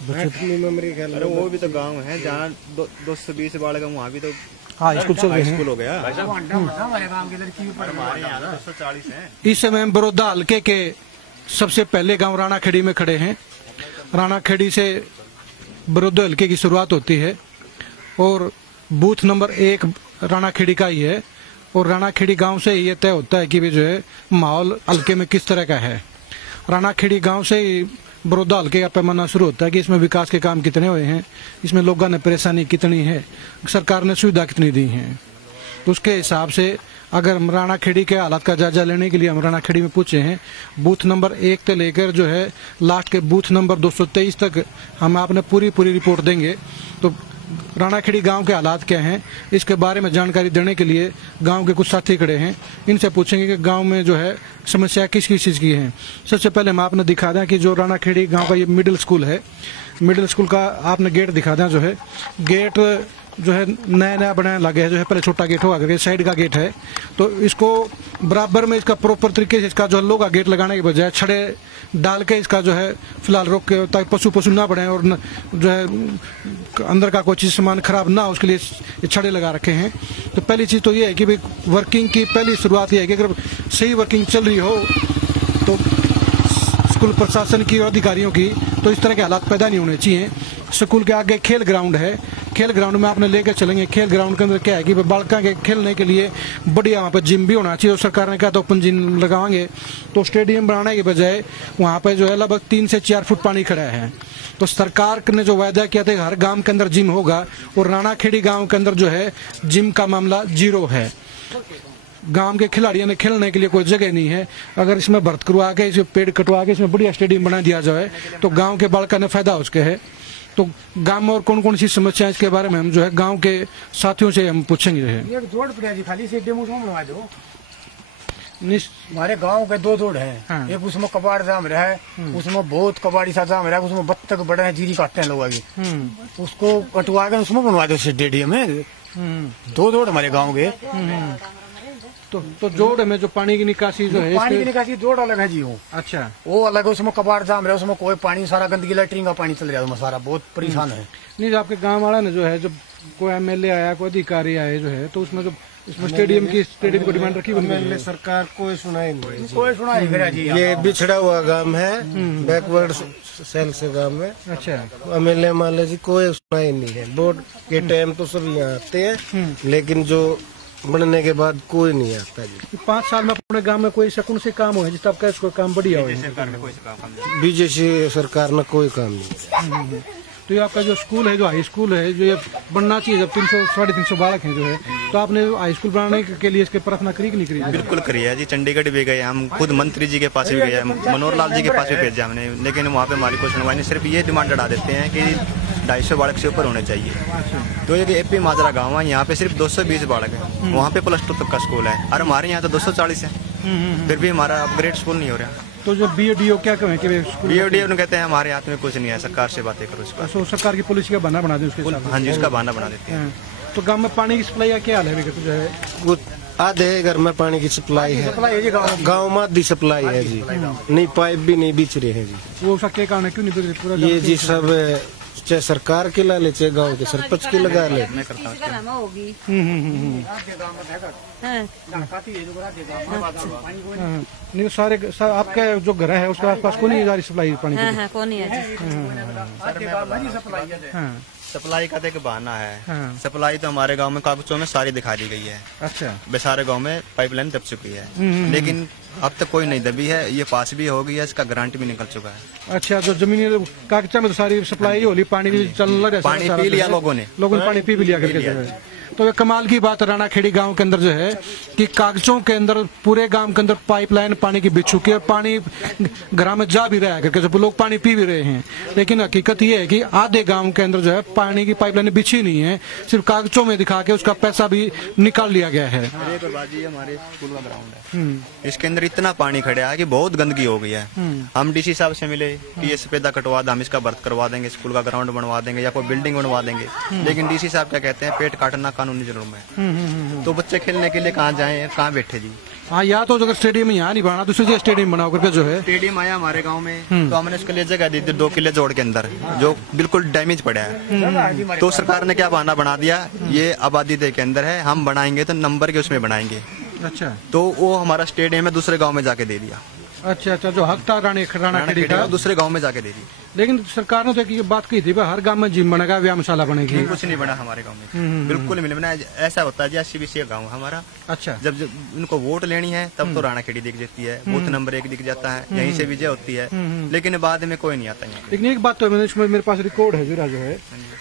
अरे वो भी तो गांव है जहाँ 220 बालक है, वहाँ भी तो हाँ स्कूल चल रहे हैं। स्कूल हो गया। इस समय हम बड़ौदा हल्के के सबसे पहले गांव राणाखेड़ी में खड़े हैं। राणाखेड़ी से बड़ौदा हल्के की शुरुआत होती है और बूथ नंबर 1 राणाखेड़ी का ही है और राणाखेड़ी गांव से ये तय होता है कि भी जो है माहौल हल्के में किस तरह का है। राणाखेड़ी गांव से ही बड़ौदा हल्के का पैमाना शुरू होता है कि इसमें विकास के काम कितने हुए हैं, इसमें लोगों ने परेशानी कितनी है, सरकार ने सुविधा कितनी दी है। तो उसके हिसाब से अगर हम राणाखेड़ी के हालात का जायजा लेने के लिए हम राणाखेड़ी में पूछे हैं, बूथ नंबर 1 से लेकर जो है लास्ट के बूथ नंबर 223 तक हम आपने पूरी रिपोर्ट देंगे। तो राणाखेड़ी गांव के हालात क्या हैं इसके बारे में जानकारी देने के लिए गांव के कुछ साथी खड़े हैं, इनसे पूछेंगे कि गांव में जो है समस्या किस किस चीज़ की है। सबसे पहले हम आपने दिखा दें कि जो राणाखेड़ी गांव का ये मिडिल स्कूल है, मिडिल स्कूल का आपने गेट दिखा दें। जो है गेट जो है नया बनाने लगे है, जो है पहले छोटा गेट होगा करके साइड का गेट है, तो इसको बराबर में इसका प्रॉपर तरीके से इसका जो लोग का गेट लगाने के बजाय छड़े डाल के इसका जो है फिलहाल रोक के, ताकि पशु ना बढ़े और जो है अंदर का कोई चीज़ सामान खराब ना हो, उसके लिए छड़े लगा रखे हैं। तो पहली चीज़ तो ये है कि भाई वर्किंग की पहली शुरुआत ये है कि अगर सही वर्किंग चल रही हो तो स्कूल प्रशासन की और अधिकारियों की तो इस तरह के हालात पैदा नहीं होने चाहिए। स्कूल के आगे खेल ग्राउंड है, खेल ग्राउंड में आपने लेकर चलेंगे। खेल ग्राउंड के अंदर क्या है कि बालका के खेलने के लिए बढ़िया वहाँ पर जिम भी होना चाहिए और सरकार ने कहा तो अपन जिम लगाएंगे। तो स्टेडियम बनाने के बजाय वहाँ पर जो है लगभग 3 से 4 फुट पानी खड़ा है। तो सरकार ने जो वायदा किया था हर गांव के अंदर जिम होगा और राणाखेड़ी गांव के अंदर जो है जिम का मामला 0 है। गांव के खिलाड़ियों ने खेलने के लिए कोई जगह नहीं है। अगर इसमें भर्त करवा के इसमें पेड़ कटवा के इसमें बढ़िया स्टेडियम बना दिया जाए तो गांव के बालका ने फायदा उसके है। तो गांव में और कौन कौन सी समस्या इसके बारे में हम जो है गांव के साथियों से हम पूछेंगे। हमारे गांव के 2 जोड़ है। हाँ। एक उसमें कबाड़ जाम रहा है, उसमें बहुत कबाड़ी सा जाम रहा है, उसमें बत्तख बड़े हैं, जीरी काटते हैं लोग आगे, उसको कटवा के उसमें बनवा दो स्टेडियम में। 2 जोड़ हमारे गांव के। तो जोड़ में जो पानी की निकासी जो है, पानी की निकासी जोड़ अलग है जी। वो अच्छा वो अलग है, उसमें कबाड़ जाम रहा है, उसमें कोई पानी सारा गंदगी लैट्रिन का पानी चल रहा है, सारा बहुत परेशान है। नहीं आपके गांव वाला ने जो है जब कोई एमएलए आया कोई अधिकारी आए जो है तो उसमें जो इसमें स्टेडियम को डिमांड रखी एमएलए सरकार कोई सुनाई नहीं, कोई सुनाई जी। ये बिछड़ा हुआ गांव है, बैकवर्ड सेल से गांव में। अच्छा एमएलए मान लीजिए कोई सुनाई नहीं है। बोर्ड के टाइम तो सब यहाँ आते हैं लेकिन जो बनने के बाद कोई नहीं आता जी। 5 साल में अपने गांव में कोई कौन से काम हुए जिसका आपका इसको काम बढ़िया हो? बीजेपी सरकार ने कोई काम नहीं। तो ये आपका जो स्कूल है, जो हाई स्कूल है, जो ये बनना चाहिए, जब 300-350 बालक हैं जो है, तो आपने हाई स्कूल बनाने के लिए इसके प्रार्थना करी कि नहीं करी? बिल्कुल करी है जी। चंडीगढ़ भी गए, हम खुद मंत्री जी के पास भी गए, मनोहर लाल जी के पास भी भेजा हमने, लेकिन वहाँ पे हमारी कोई सुनवाई नहीं। सिर्फ ये डिमांड अड़ा देते हैं कि 250 बालक से ऊपर होने चाहिए। तो ये एपी माजरा गाँव है, यहाँ पे सिर्फ 220 बालक है, वहाँ पे +2 तक का स्कूल है और हमारे यहाँ तो 240 है, फिर भी हमारा अपग्रेड स्कूल नहीं हो रहा। तो जो बीओडीओ क्या कहें कि बीओडीओ कहते हैं हमारे हाथ में कुछ नहीं है, सरकार से बातें करो इसका। तो सरकार की पॉलिसी का बहाना बना दें उसके साथ। हाँ जी, उसका बहाना बना देते हैं। तो गांव में पानी की सप्लाई का क्या हाल है? तो जो है आधे घर में पानी की सप्लाई है, गाँव में आधी सप्लाई है जी, नहीं पाइप भी नहीं बिछ रहे हैं जी। वो उसका क्या कारण है, क्यों नहीं बिछ रहे पूरा? ये जी सब चाहे सरकार की ला ले चाहे गांव के सरपंच की लगा ले। नहीं सारे आपके जो घर है उसके आसपास कौन नहीं सप्लाई पानी की? सप्लाई का तो एक बहाना है। सप्लाई तो हमारे गांव में कागजों में सारी दिखा दी गई है। अच्छा बेसारे गांव में पाइपलाइन दब चुकी है, लेकिन अब तक कोई नहीं दबी है। ये पास भी हो गई है, इसका गारंटी भी निकल चुका है। अच्छा जो जमीन कागजा में तो सारी सप्लाई होली, पानी भी चलने लगा, पानी पी लिया लोगों ने पानी पी भी लिया करके। तो ये कमाल की बात राणाखेड़ी गांव के अंदर जो है कि कागजों के अंदर पूरे गांव के अंदर पाइपलाइन पानी की बिछ चुकी है और पानी घर में जा भी रहा है करके, जब लोग पानी पी भी रहे हैं। लेकिन हकीकत ये है कि आधे गांव के अंदर जो है पानी की पाइपलाइन बिछी नहीं है, सिर्फ कागजों में दिखा के उसका पैसा भी निकाल लिया गया है। हमारे स्कूल का ग्राउंड है, इसके अंदर इतना पानी खड़ा है कि बहुत गंदगी हो गई है। हम डीसी साहब से मिले कि ये सफेदा कटवा दे, हम इसका बर्थ करवा देंगे, स्कूल का ग्राउंड बनवा देंगे या कोई बिल्डिंग बनवा देंगे। लेकिन डीसी साहब क्या कहते हैं, पेट काटना कानूनी जुर्म है। तो बच्चे खेलने के लिए कहाँ जाएं, कहाँ बैठे जी। हाँ, या तो अगर स्टेडियम यहाँ नहीं बनाना, दूसरी जगह स्टेडियम बनाओ करके जो है। स्टेडियम आया हमारे गांव में, तो हमने उसके लिए जगह दी थी 2 किले जोड़ के अंदर, जो बिल्कुल डैमेज पड़ा है। तो सरकार ने क्या बहाना बना दिया, ये आबादी दे के अंदर है, हम बनाएंगे तो नंबर के उसमें बनाएंगे। अच्छा, तो वो हमारा स्टेडियम है दूसरे गाँव में जाके दे दिया। अच्छा, जो हक था राणा खेड़ी का दूसरे गांव में जाके दे दी। लेकिन सरकार ने तो एक बात कही थी, हर गांव में जिम बनेगा, व्यायामशाला बनेगी। कुछ नहीं बना हमारे गांव में, बिल्कुल नहीं बना। ऐसा होता है जी, 80-20 गाँव हमारा। अच्छा, जब उनको वोट लेनी है तब तो राणा खेड़ी दिख जाती है, बूथ नंबर 1 दिख जाता है, यहीं से विजय होती है, लेकिन बाद में कोई नहीं आता है। लेकिन एक बात तो है, मेरे पास रिकॉर्ड है जो है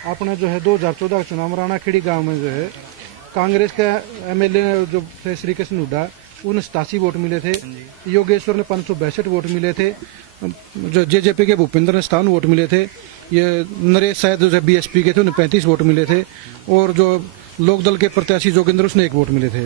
अपना जो है 2014 का चुनाव राणा खेड़ी गाँव में जो है कांग्रेस का MLA जो श्री कृष्ण हुड्डा, उन्हें 87 वोट मिले थे। योगेश्वर ने 562 वोट मिले थे। जो JJP के भूपेंद्र ने 57 वोट मिले थे। ये नरेश शायद जो BSP के थे, उन्हें 35 वोट मिले थे। और जो लोकदल के प्रत्याशी जोगेंद्र, उसने 1 वोट मिले थे।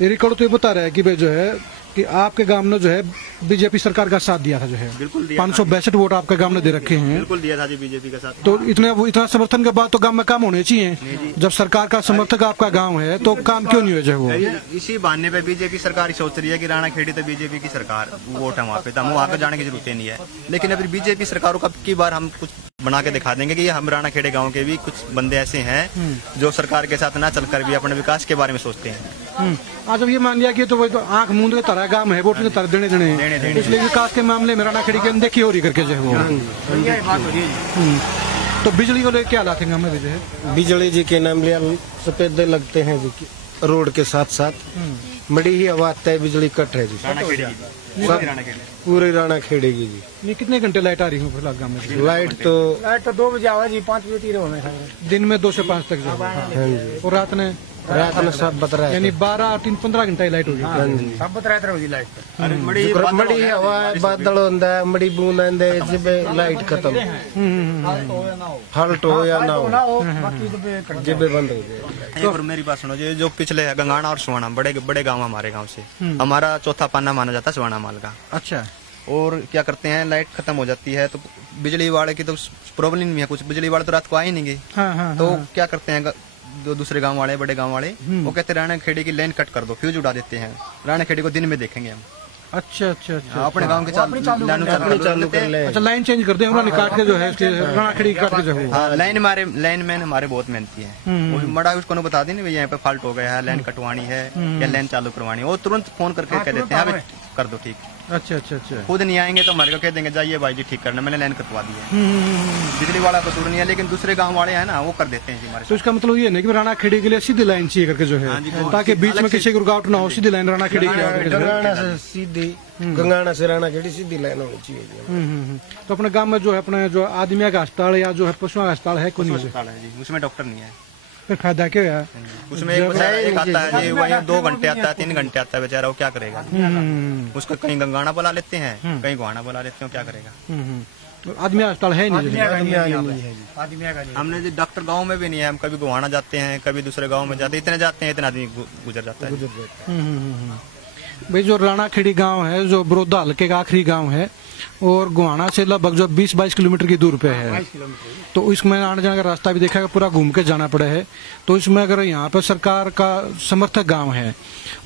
ये रिकॉर्ड तो ये बता रहा है कि भाई जो है कि आपके गांव ने जो है बीजेपी सरकार का साथ दिया था, जो है 562 वोट आपके गांव ने दे रखे हैं। बिल्कुल दिया था जी बीजेपी का साथ। तो इतना समर्थन के बाद तो गांव में काम होने चाहिए। जब सरकार का समर्थक आपका गांव है तो काम क्यों नहीं हो जाए? वो इसी बहाने पे बीजेपी सरकार सोच रही है कि राणा खेड़ी तो बीजेपी की सरकार वोट है वहाँ पे, तो हम वहाँ पे जाने की जरूरत नहीं है। लेकिन अभी बीजेपी सरकारों का की बार हम कुछ बना के दिखा देंगे कि हम राणा खेड़े गाँव के भी कुछ बंदे ऐसे हैं जो सरकार के साथ ना चलकर भी अपने विकास के बारे में सोचते हैं। आज जब ये मान लिया कि तो वो तो आंख मूंद के तरह गांव है, वोट तरह देने इसलिए विकास के मामले में राणा खेड़ी की अनदेखी हो रही करके जो है वो। तो बिजली को लेकर क्या हालात है गाँव में? जो है बिजली जी के नाम लिया सफेदे लगते हैं जी, रोड के साथ साथ बड़ी ही आवाज है, बिजली कट है जी पूरे राणा खेड़ी की जी। ये कितने घंटे लाइट आ रही है फिलहाल गाँव में? लाइट तो 2 बजे आवा जी, 5 बजे दिन में 2 से 5 तक जो है। और रात में सब बता रहा है, यानी 12-3-15 घंटा लाइट होगी। सब बता रहा है लाइट मड़ी हवा बादल होता है, मड़ी बूंद आंदे जब लाइट खत्म, फॉल्ट हो या ना हो जब बंद हो जाए। तो मेरी बात सुनो जी, जो पिछले गंगाना और सुवाना बड़े गाँव हमारे गाँव से, हमारा चौथा पाना माना जाता है सुवाना माल का। अच्छा, और क्या करते हैं, लाइट खत्म हो जाती है तो बिजली वाले की तो प्रॉब्लम नहीं है कुछ, बिजली वाले तो रात को आ ही नहीं गए। तो क्या करते हैं जो दूसरे गांव वाले, बड़े गांव वाले, वो कहते हैं राणा खेड़ी की लाइन कट कर दो, फ्यूज उड़ा देते हैं, राणा खेड़ी को दिन में देखेंगे हम। अच्छा, अपने गांव के चालू कर ले। अच्छा, लाइन चेंज कर दे, काट के जो है राणा खेड़ी काट के जो है। हाँ, लाइन मैन हमारे बहुत मेहनती है, बड़ा उसको बता दी ना यहाँ पे फॉल्ट हो गया है, लाइन कटवानी है या लाइन चालू करवानी है, वो तुरंत फोन करके कह देते हैं कर दो ठीक। अच्छा, खुद नहीं आएंगे तो हमारे को कह देंगे जाइए भाई जी ठीक करना, मैंने लाइन कटवा दी है। बिजली वाला तो दूर नहीं है, लेकिन दूसरे गांव वाले हैं ना, वो कर देते हैं जी हमारे। तो इसका मतलब ये नहीं कि राणा खेड़ी के लिए सीधी लाइन चाहिए करके जो है, ताकि बीच में किसी को रुकावट ना हो, सीधी लाइन राणा खेड़ी गंगाना से सीधी, गंगाना से राणा खेड़ी सीधी लाइन होनी चाहिए। तो अपने गाँव में जो है अपने जो आदमी का अस्पताल या जो है पशुओं का अस्पताल है, कोई अस्पताल है जी, उसमें डॉक्टर नहीं है। फिर फायदा क्या है उसमें? एक आता है जी, वही 2 घंटे आता है, 3 घंटे आता है, बेचारा वो क्या करेगा? उसको कहीं गंगाना बुला लेते हैं, कहीं गुहाना बुला लेते हैं, क्या करेगा? आदमी अस्पताल है नहीं, हमने डॉक्टर गांव में भी नहीं है। हम कभी गुहाना जाते हैं, कभी दूसरे गांव में जाते हैं, इतने जाते हैं इतना आदमी गुजर जाता है। भाई जो राणा खेड़ी गांव है, जो बड़ौदा हल्के का आखिरी गांव है, और गुहाना से लगभग जो 20-22 किलोमीटर की दूर पे है, तो इसमें आने जाने का रास्ता भी देखा, पूरा घूम के जाना पड़ा है। तो इसमें अगर यहाँ पे सरकार का समर्थक गांव है,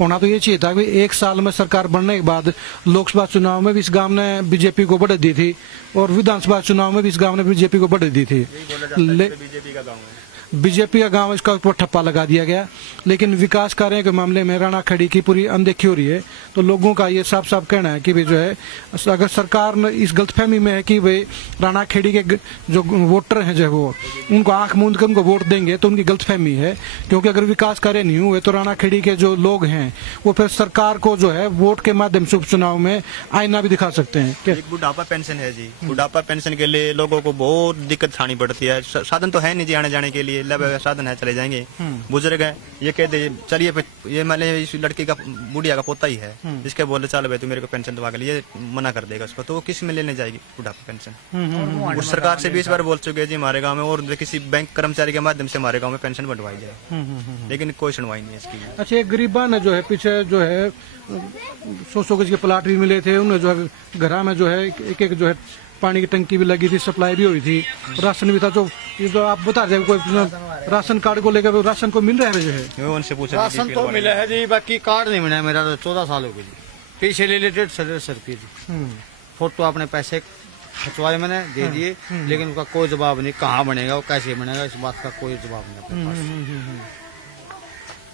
होना तो ये चाहिए था कि 1 साल में सरकार बनने के बाद लोकसभा चुनाव में भी इस गांव ने बीजेपी को बढ़त दी थी, और विधानसभा चुनाव में भी इस गांव ने बीजेपी को बढ़त दी थी। बीजेपी का गांव, इसका ऊपर ठप्पा लगा दिया गया। लेकिन विकास कार्य के मामले में राणा खेड़ी की पूरी अनदेखी हो रही है। तो लोगों का ये साफ साफ कहना है कि भाई जो है, अगर सरकार इस गलतफहमी में है कि भाई राणा खेड़ी के जो वोटर हैं जो वो उनको आंख मूंद कर उनको वोट देंगे, तो उनकी गलतफहमी है। क्योंकि अगर विकास कार्य नहीं हुए तो राणा खेड़ी के जो लोग हैं वो फिर सरकार को जो है वोट के माध्यम से उपचुनाव में आईना भी दिखा सकते हैं। एक बुढ़ापा पेंशन है जी, बुढ़ापा पेंशन के लिए लोगों को बहुत दिक्कत उठानी पड़ती है। साधन तो है नहीं जी आने जाने के लिए, साधन है चले जाएंगे। बुजुर्ग है, ये कह दे चलिए, ये मैंने इस लड़की का बुढ़िया का पोता ही है, इसके बोले चल भाई तू मेरे को पेंशन दवा के लिए, मना कर देगा उसको, तो वो किस में लेने जाएगी बुढ़ापा पेंशन? उस सरकार से 20 बार बोल चुके हैं जी हमारे गाँव में, और किसी बैंक कर्मचारी के माध्यम से हमारे गाँव में पेंशन बढ़वाई जाए, लेकिन कोई सुनवाई नहीं है इसकी। अच्छा, एक गरीबा ने जो है पीछे जो है 100 गज के प्लाट भी मिले थे, उन्हें जो है घर में जो है एक जो है पानी की टंकी भी लगी थी, सप्लाई भी हुई थी, राशन भी था। जो ये तो आप बता रहे कोई राशन कार्ड को लेकर राशन को मिल रहा है जो है? वो उनसे पूछा राशन तो मिला है जी, बाकी कार्ड नहीं मिला है मेरा। तो 14 साल हो गए जी, पीछे ले ले 150 रुपये जी। फोटो अपने पैसे खिंचवाए मैंने, दे दिए, लेकिन उसका कोई जवाब नहीं, कहाँ बनेगा वो, कैसे बनेगा, इस बात का कोई जवाब नहीं अपने पास।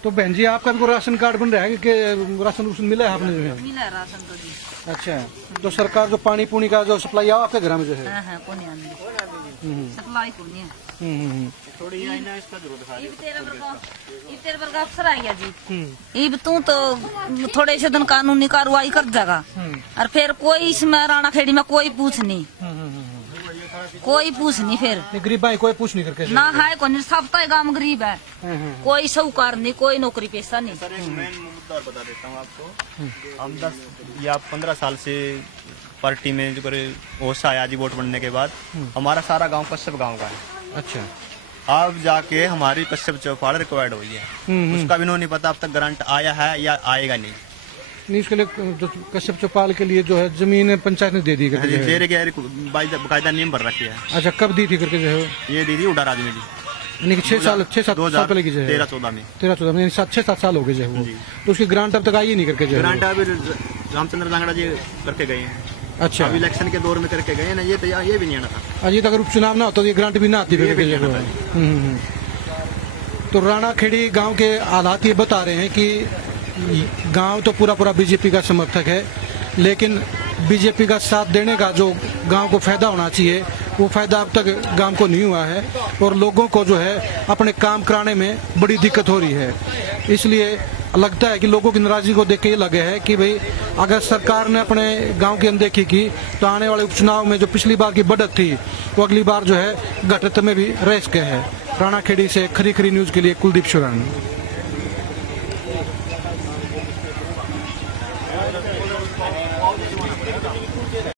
तो बहन जी आपका भी राशन कार्ड बन रहा है कि राशन मिला है आपने जो है? मिला राशन तो जी। अच्छा, तो सरकार जो पानी पुनी का जो सप्लाई आओ आपके घर में जो है? सप्लाई अफसर आ गया जी, इब तू तो थोड़े से दिन कानूनी कार्रवाई कर जाएगा, और फिर कोई इसमें राणा खेड़ी में कोई पूछ नहीं, कोई पूछ नहीं, फिर गरीब भाई कोई पूछ नहीं करके ना है, कौन सबका गांव गरीब है, कोई साहूकार नहीं, कोई नौकरी पेशा नहीं। सर एक मेन मुद्दा और बता देता हूँ आपको, हम 10 या 15 साल से पार्टी में जो करे होश आया जी, वोट बनने के बाद हमारा सारा गांव कश्यप गांव का है। अच्छा, अब जाके हमारी कश्यप चौपाल रिक्वायर्ड हुई है, उसका भी नहीं पता अब तक ग्रांट आया है या आएगा नहीं। इसके लिए जो कश्यप चौपाल के लिए जो है जमीन पंचायत ने दे दी करके दे रही, बाकायदा नियम भर रखी है। अच्छा, कब दी थी करके जो है? ये दी थी उड़ा राज में जी, यानी कि 6-7 साल पहले की जो है, 13-14 में, 13-14 में 6-7 साल हो गए जो है। तो उसकी ग्रांट अब तक आई ही नहीं करके जो ग्रांट अभी रामचंद्र जांगड़ा जी करके गए हैं। अच्छा, अभी इलेक्शन के दौर में करके गए ना, ये तो ये भी नहीं आना था। अजी तक उपचुनाव ना होता तो ये ग्रांट भी ना आती करके जो है। तो राणा खेड़ी गाँव के हालात ये बता रहे हैं कि गांव तो पूरा बीजेपी का समर्थक है, लेकिन बीजेपी का साथ देने का जो गांव को फायदा होना चाहिए वो फायदा अब तक गांव को नहीं हुआ है, और लोगों को जो है अपने काम कराने में बड़ी दिक्कत हो रही है। इसलिए लगता है कि लोगों की नाराजगी को देख के ये लगे है कि भाई अगर सरकार ने अपने गांव की अनदेखी की तो आने वाले उपचुनाव में जो पिछली बार की बढ़त थी वो अगली बार जो है घटत में भी रह सके है। राणा खेड़ी से खरी न्यूज के लिए कुलदीप शुरानी।